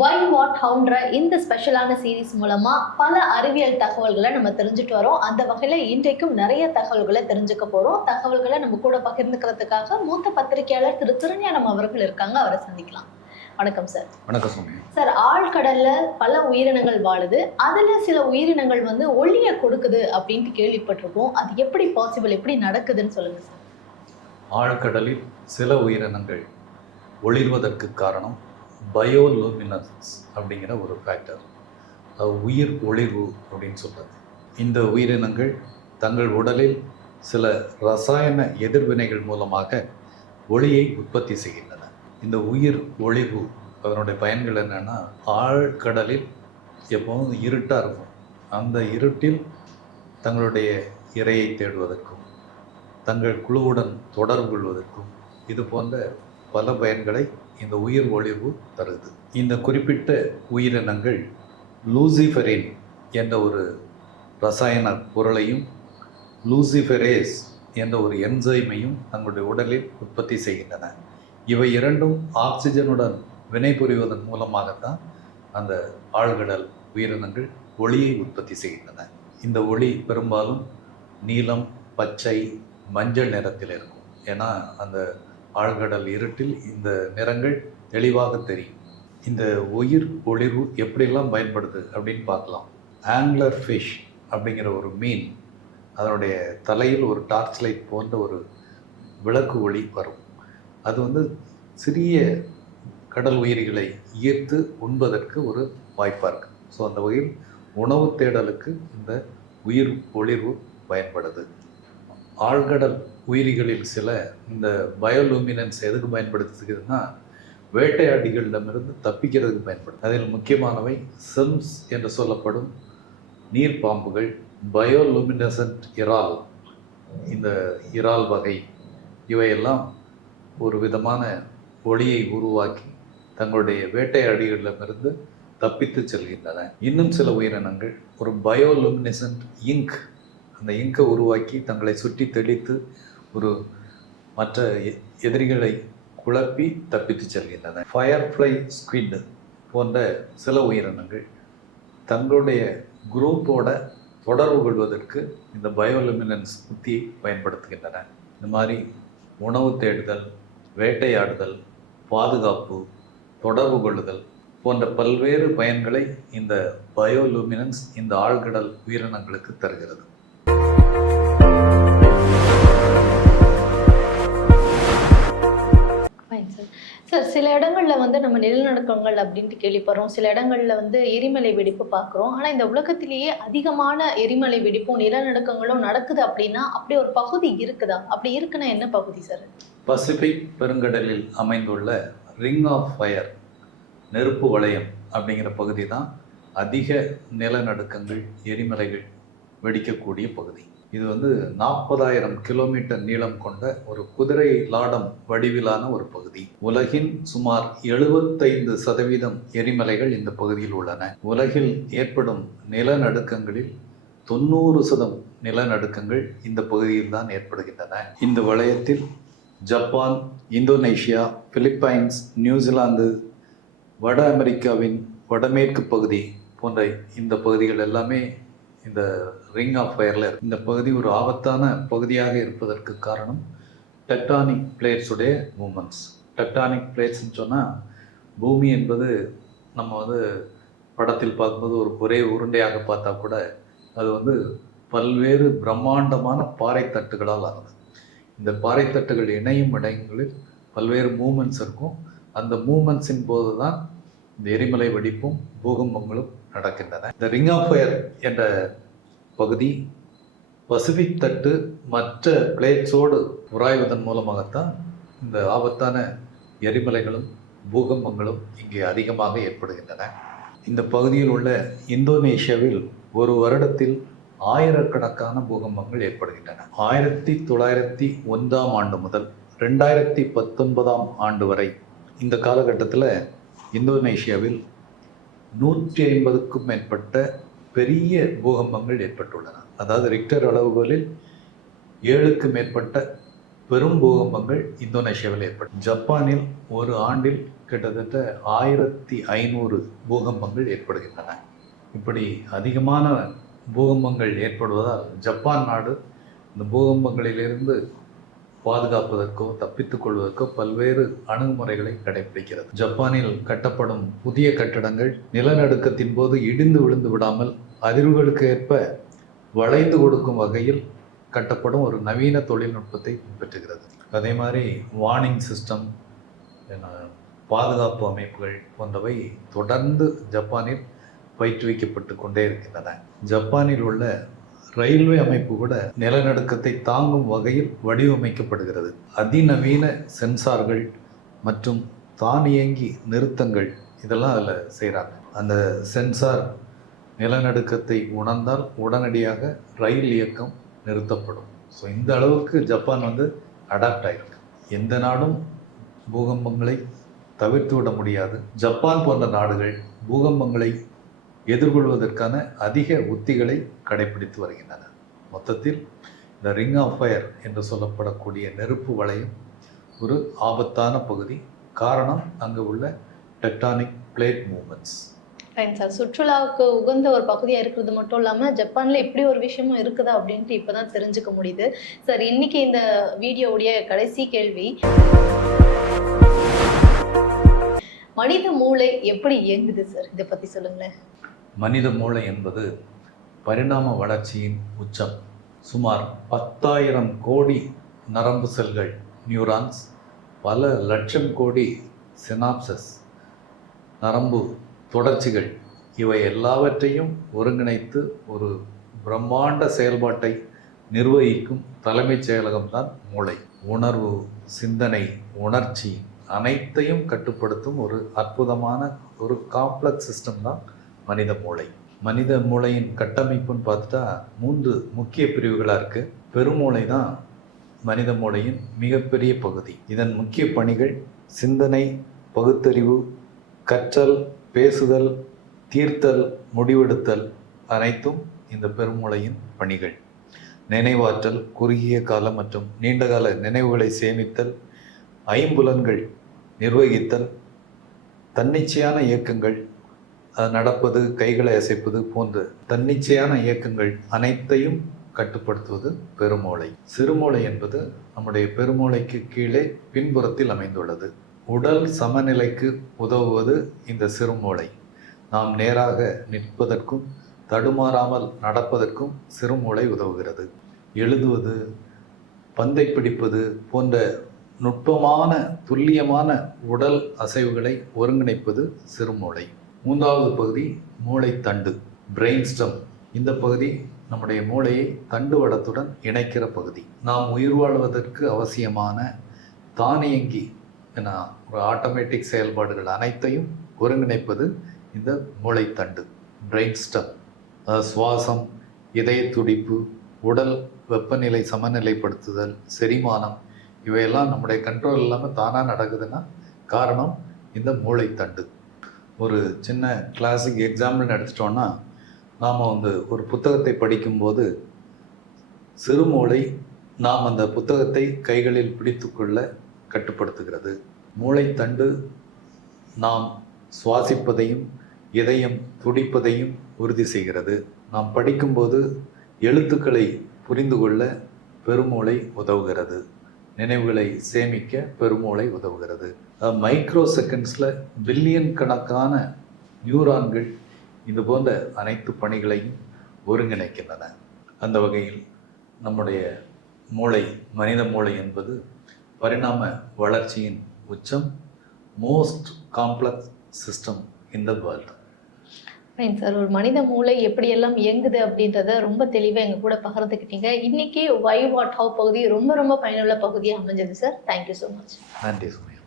Why what ஹவுன்ற இந்த ஸ்பெஷலான series மூலமா பல அறிவியல் தகவல்களை நம்ம தெரிஞ்சுட்டு வரோம். அந்த வகையில இன்றைக்கும் நிறைய தகவல்களை தெரிஞ்சுக்க போறோம். தகவல்களை நம்ம கூட பகிர்ந்துக்கிறதுக்காக மூத்த பத்திரிகையாளர் திரு திருஞானம் அவர்கள் இருக்காங்க. அவரை சந்திக்கலாம். வணக்கம் சார். வணக்கம் சோமியா. சார், ஆழ்கடல்ல பல உயிரினங்கள் வாழுது. அதுல சில உயிரினங்கள் ஒளியை கொடுக்குது அப்படின்ட்டு கேள்விப்பட்டிருக்கோம். அது எப்படி பாசிபிள், எப்படி நடக்குதுன்னு சொல்லுங்க சார். ஆழ்கடலில் சில உயிரினங்கள் ஒளிர்வதற்கு காரணம் பயோலூமினன்ஸ் அப்படிங்கிற ஒரு ஃபேக்டர், உயிர் ஒளிர்வு அப்படின்னு சொல்கிறது. இந்த உயிரினங்கள் தங்கள் உடலில் சில ரசாயன எதிர்வினைகள் மூலமாக ஒளியை உற்பத்தி செய்கின்றன. இந்த உயிர் ஒளிர்வு அதனுடைய பயன்கள் என்னென்னா, ஆழ்கடலில் எப்போதும் இருட்டாக இருக்கும். அந்த இருட்டில் தங்களுடைய இரையை தேடுவதற்கும் தங்கள் குழுவுடன் தொடர்பு கொள்வதற்கும் இது போன்ற பல பயன்களை இந்த உயிர் ஒளிர்வு தருது. இந்த குறிப்பிட்ட உயிரினங்கள் லூசிஃபெரின் என்ற ஒரு ரசாயன பொருளையும் லூசிஃபெரேஸ் என்ற ஒரு என்சைமையும் தங்களுடைய உடலில் உற்பத்தி செய்கின்றன. இவை இரண்டும் ஆக்சிஜனுடன் வினைபுரிவதன் மூலமாகத்தான் அந்த ஆழ்கடல் உயிரினங்கள் ஒளியை உற்பத்தி செய்கின்றன. இந்த ஒளி பெரும்பாலும் நீலம், பச்சை, மஞ்சள் நிறத்தில் இருக்கும். ஏன்னா அந்த ஆழ்கடல் இருட்டில் இந்த நிறங்கள் தெளிவாக தெரியும். இந்த உயிர் ஒளிர்வு எப்படியெல்லாம் பயன்படுது அப்படின்னு பார்க்கலாம். ஆங்லர் ஃபிஷ் அப்படிங்கிற ஒரு மீன், அதனுடைய தலையில் ஒரு டார்ச் லைட் போன்ற ஒரு விளக்கு ஒளி வரும். அது சிறிய கடல் உயிரிகளை ஈர்த்து உண்பதற்கு ஒரு வாய்ப்பாக இருக்குது. ஸோ அந்த வகையில் உணவு தேடலுக்கு இந்த உயிர் ஒளிர்வு பயன்படுது. ஆழ்கடல் உயிரிகளில் சில இந்த பயோலூமினன்ஸ் எதுக்கு பயன்படுத்துகிறதுனா, வேட்டையாடிகளிடமிருந்து தப்பிக்கிறதுக்கு பயன்படுது. அதில் முக்கியமானவை செம்ஸ் என்று சொல்லப்படும் நீர் பாம்புகள், பயோலூமினசன்ட் இறால், இந்த இறால் வகை, இவையெல்லாம் ஒரு விதமான ஒளியை உருவாக்கி தங்களுடைய வேட்டையாடிகளிடமிருந்து தப்பித்து செல்கின்றன. இன்னும் சில உயிரினங்கள் ஒரு பயோலூமினசன்ட் இங்க், அந்த இங்கை உருவாக்கி தங்களை சுற்றி தெளித்து ஒரு மற்ற எதிரிகளை குழப்பி தப்பித்து செல்கின்றன. ஃபயர்ஃப்ளை ஸ்குவிட் போன்ற சில உயிரினங்கள் தங்களுடைய குரூப்போட தொடர்பு கொள்வதற்கு இந்த பயோலூமினன்ஸ் உத்தியை பயன்படுத்துகின்றன. இந்த மாதிரி உணவு தேடுதல், வேட்டையாடுதல், பாதுகாப்பு, தொடர்பு கொள்ளுதல் போன்ற பல்வேறு பயன்களை இந்த பயோலூமினன்ஸ் இந்த ஆழ்கடல் உயிரினங்களுக்கு தருகிறது. சார், சில இடங்களில் நம்ம நிலநடுக்கங்கள் அப்படின்ட்டு கேள்விப்படுறோம். சில இடங்களில் எரிமலை வெடிப்பு பார்க்குறோம். ஆனால் இந்த உலகத்திலேயே அதிகமான எரிமலை வெடிப்பும் நிலநடுக்கங்களும் நடக்குது அப்படின்னா அப்படி ஒரு பகுதி இருக்குதா? அப்படி இருக்குன்னா என்ன பகுதி சார்? பசிபிக் பெருங்கடலில் அமைந்துள்ள ரிங் ஆஃப் ஃபயர், நெருப்பு வளையம் அப்படிங்கிற பகுதி தான் அதிக நிலநடுக்கங்கள், எரிமலைகள் வெடிக்கக்கூடிய பகுதி. இது 40,000 கிலோமீட்டர் நீளம் கொண்ட ஒரு குதிரை லாடம் வடிவிலான ஒரு பகுதி. உலகின் சுமார் 75% எரிமலைகள் இந்த பகுதியில் உள்ளன. உலகில் ஏற்படும் நிலநடுக்கங்களில் 90% நிலநடுக்கங்கள் இந்த பகுதியில் தான் ஏற்படுகின்றன. இந்த வளையத்தில் ஜப்பான், இந்தோனேஷியா, பிலிப்பைன்ஸ், நியூசிலாந்து, வட அமெரிக்காவின் வடமேற்கு பகுதி போன்ற இந்த பகுதிகள் எல்லாமே இந்த ரிங் ஆஃப் ஃபயரில் இருக்கு. இந்த பகுதி ஒரு ஆபத்தான பகுதியாக இருப்பதற்கு காரணம் டெக்டானிக் பிளேட்ஸுடைய மூமெண்ட்ஸ். டெக்டானிக் பிளேட்ஸ்ன்னு சொன்னால், பூமி என்பது நம்ம படத்தில் பார்க்கும்போது ஒரு ஒரே உருண்டையாக பார்த்தா கூட அது பல்வேறு பிரம்மாண்டமான பாறை தட்டுகளால் ஆனது. இந்த பாறை தட்டுகள் இணையும் இடங்களில் பல்வேறு மூமெண்ட்ஸ் இருக்கும். அந்த மூமெண்ட்ஸின் போது தான் இந்த எரிமலை வெடிப்பும் பூகம்பங்களும் நடக்கின்றன. இந்த ரிங் ஆஃப் ஃபயர் என்ற பகுதி பசிபிக் தட்டு மற்ற பிளேட்ஸோடு உராய்வதன் மூலமாகத்தான் இந்த ஆபத்தான எரிமலைகளும் பூகம்பங்களும் இங்கே அதிகமாக ஏற்படுகின்றன. இந்த பகுதியில் உள்ள இந்தோனேஷியாவில் ஒரு வருடத்தில் ஆயிரக்கணக்கான பூகம்பங்கள் ஏற்படுகின்றன. 1901ஆம் ஆண்டு முதல் 2019ஆம் ஆண்டு வரை இந்த காலகட்டத்தில் இந்தோனேஷியாவில் 150க்கும் மேற்பட்ட பெரிய பூகம்பங்கள் ஏற்பட்டுள்ளன. அதாவது ரிக்டர் அளவுகளில் 7க்கு மேற்பட்ட பெரும் பூகம்பங்கள் இந்தோனேஷியாவில் ஏற்பட்டது. ஜப்பானில் ஒரு ஆண்டில் கிட்டத்தட்ட 1500 பூகம்பங்கள் ஏற்படுகின்றன. இப்படி அதிகமான பூகம்பங்கள் ஏற்படுவதால் ஜப்பான் நாடு இந்த பூகம்பங்களிலிருந்து பாதுகாப்பதற்கோ தப்பித்துக் கொள்வதற்கோ பல்வேறு அணுகுமுறைகளை கடைபிடிக்கிறது. ஜப்பானில் கட்டப்படும் புதிய கட்டடங்கள் நிலநடுக்கத்தின் போது இடிந்து விழுந்து விடாமல் அதிர்வுகளுக்கு ஏற்ப வளைந்து கொடுக்கும் வகையில் கட்டப்படும் ஒரு நவீன தொழில்நுட்பத்தை பின்பற்றுகிறது. அதே மாதிரி வார்னிங் சிஸ்டம், பாதுகாப்பு அமைப்புகள் போன்றவை தொடர்ந்து ஜப்பானில் பயிற்றுவிக்கப்பட்டு கொண்டே இருக்கின்றன. ஜப்பானில் உள்ள ரயில்வே அமைப்பு கூட நிலநடுக்கத்தை தாங்கும் வகையில் வடிவமைக்கப்படுகிறது. அதிநவீன சென்சார்கள் மற்றும் தானியங்கி நிறுத்தங்கள் இதெல்லாம் அதில் செய்கிறாங்க. அந்த சென்சார் நிலநடுக்கத்தை உணர்ந்தால் உடனடியாக ரயில் இயக்கம் நிறுத்தப்படும். ஸோ இந்த அளவுக்கு ஜப்பான் அடாப்ட் ஆகிருக்கு. எந்த நாடும் பூகம்பங்களை தவிர்த்து விட முடியாது. ஜப்பான் போன்ற நாடுகள் பூகம்பங்களை எதிர்கொள்வதற்கான அதிக உத்திகளை கடைபிடித்து வருகின்றன. மொத்தத்தில் இந்த ரிங் ஆஃப் ஃபயர் என்று சொல்லப்படக்கூடிய நெருப்பு வளையம் ஒரு ஆபத்தான பகுதி. காரணம் அங்கு உள்ள tectonic plate movements. Right sir, சுற்றுலாவுக்கு உகந்த ஒரு பகுதியாக இருக்கிறது மட்டும் இல்லாமல் ஜப்பானில் இப்படி ஒரு விஷயமும் இருக்குதா அப்படின்ட்டு இப்போ தான் தெரிஞ்சுக்க முடியுது. சார், இன்னைக்கு இந்த வீடியோவுடைய கடைசி கேள்வி, மனித மூளை எப்படி இயங்குது சார்? இதை பற்றி சொல்லுங்களேன். மனித மூளை என்பது பரிணாம வளர்ச்சியின் உச்சம். சுமார் 10,000 கோடி நரம்பு செல்கள், நியூரான்ஸ், பல லட்சம் கோடி சினாப்சஸ், நரம்பு தொடர்ச்சிகள், இவை எல்லாவற்றையும் ஒருங்கிணைத்து ஒரு பிரம்மாண்ட செயல்பாட்டை நிர்வகிக்கும் தலைமைச் செயலகம்தான் மூளை. உணர்வு, சிந்தனை, உணர்ச்சி அனைத்தையும் கட்டுப்படுத்தும் ஒரு அற்புதமான ஒரு காம்ப்ளெக்ஸ் சிஸ்டம் தான் மனித மூளை. மனித மூளையின் கட்டமைப்புன்னு பார்த்துட்டா 3 முக்கிய பிரிவுகளாக இருக்குது. பெருமூளை தான் மனித மூளையின் மிகப்பெரிய பகுதி. இதன் முக்கிய பணிகள் சிந்தனை, பகுத்தறிவு, கற்றல், பேசுதல், தீர்த்தல், முடிவெடுத்தல் அனைத்தும் இந்த பெருமூளையின் பணிகள். நினைவாற்றல், குறுகிய கால மற்றும் நீண்டகால நினைவுகளை சேமித்தல், ஐம்புலன்கள் நிர்வகித்தல், தன்னிச்சையான இயக்கங்கள், நடப்பது, கைகளை அசைப்பது போன்ற தன்னிச்சையான இயக்கங்கள் அனைத்தையும் கட்டுப்படுத்துவது பெருமூளை. சிறுமூளை என்பது நம்முடைய பெருமூளைக்கு கீழே பின்புறத்தில் அமைந்துள்ளது. உடல் சமநிலைக்கு உதவுவது இந்த சிறுமூளை. நாம் நேராக நிற்பதற்கும் தடுமாறாமல் நடப்பதற்கும் சிறுமூளை உதவுகிறது. எழுதுவது, பந்தை பிடிப்பது போன்ற நுட்பமான துல்லியமான உடல் அசைவுகளை ஒருங்கிணைப்பது சிறுமூளை. 3வது பகுதி மூளை தண்டு, பிரெயின் ஸ்டெம். இந்த பகுதி நம்முடைய மூளையை தண்டுவடத்துடன் இணைக்கிற பகுதி. நாம் உயிர் வாழ்வதற்கு அவசியமான தானியங்கி ஒரு ஆட்டோமேட்டிக் செயல்பாடுகள் அனைத்தையும் ஒருங்கிணைப்பது இந்த மூளை தண்டு, பிரெயின் ஸ்டெம். சுவாசம், இதய துடிப்பு, உடல் வெப்பநிலை சமநிலைப்படுத்துதல், செரிமானம், இவையெல்லாம் நம்முடைய கண்ட்ரோல் இல்லாமல் தானாக நடக்குதுன்னா காரணம் இந்த மூளை தண்டு. ஒரு சின்ன கிளாசிக் எக்ஸாம்பிள் எடுத்துட்டோன்னா, நாம் ஒரு புத்தகத்தை படிக்கும்போது சிறுமூளை நாம் அந்த புத்தகத்தை கைகளில் பிடித்துக்கொள்ள கட்டுப்படுத்துகிறது. மூளைத்தண்டு நாம் சுவாசிப்பதையும் இதயம் துடிப்பதையும் உறுதி செய்கிறது. நாம் படிக்கும்போது எழுத்துக்களை புரிந்து கொள்ள பெருமூளை உதவுகிறது. நினைவுகளை சேமிக்க பெருமூளை உதவுகிறது. மைக்ரோ செகண்ட்ஸில் பில்லியன் கணக்கான நியூரான்கள் இது போன்ற அனைத்து பணிகளையும் ஒருங்கிணைக்கின்றன. அந்த வகையில் நம்முடைய மூளை, மனித மூளை என்பது பரிணாம வளர்ச்சியின் உச்சம், most complex system in the world. Fine sir, ஒரு மனித மூளை எப்படியெல்லாம் இயங்குது அப்படின்றத ரொம்ப தெளிவாக எங்கள் கூட பகிர்ந்துக்கிட்டீங்க. இன்னைக்கு வை வாட் ஹவ் பகுதி ரொம்ப ரொம்ப பயனுள்ள பகுதியாக அமைஞ்சது சார். Thank you so much. நன்றி சுமையா.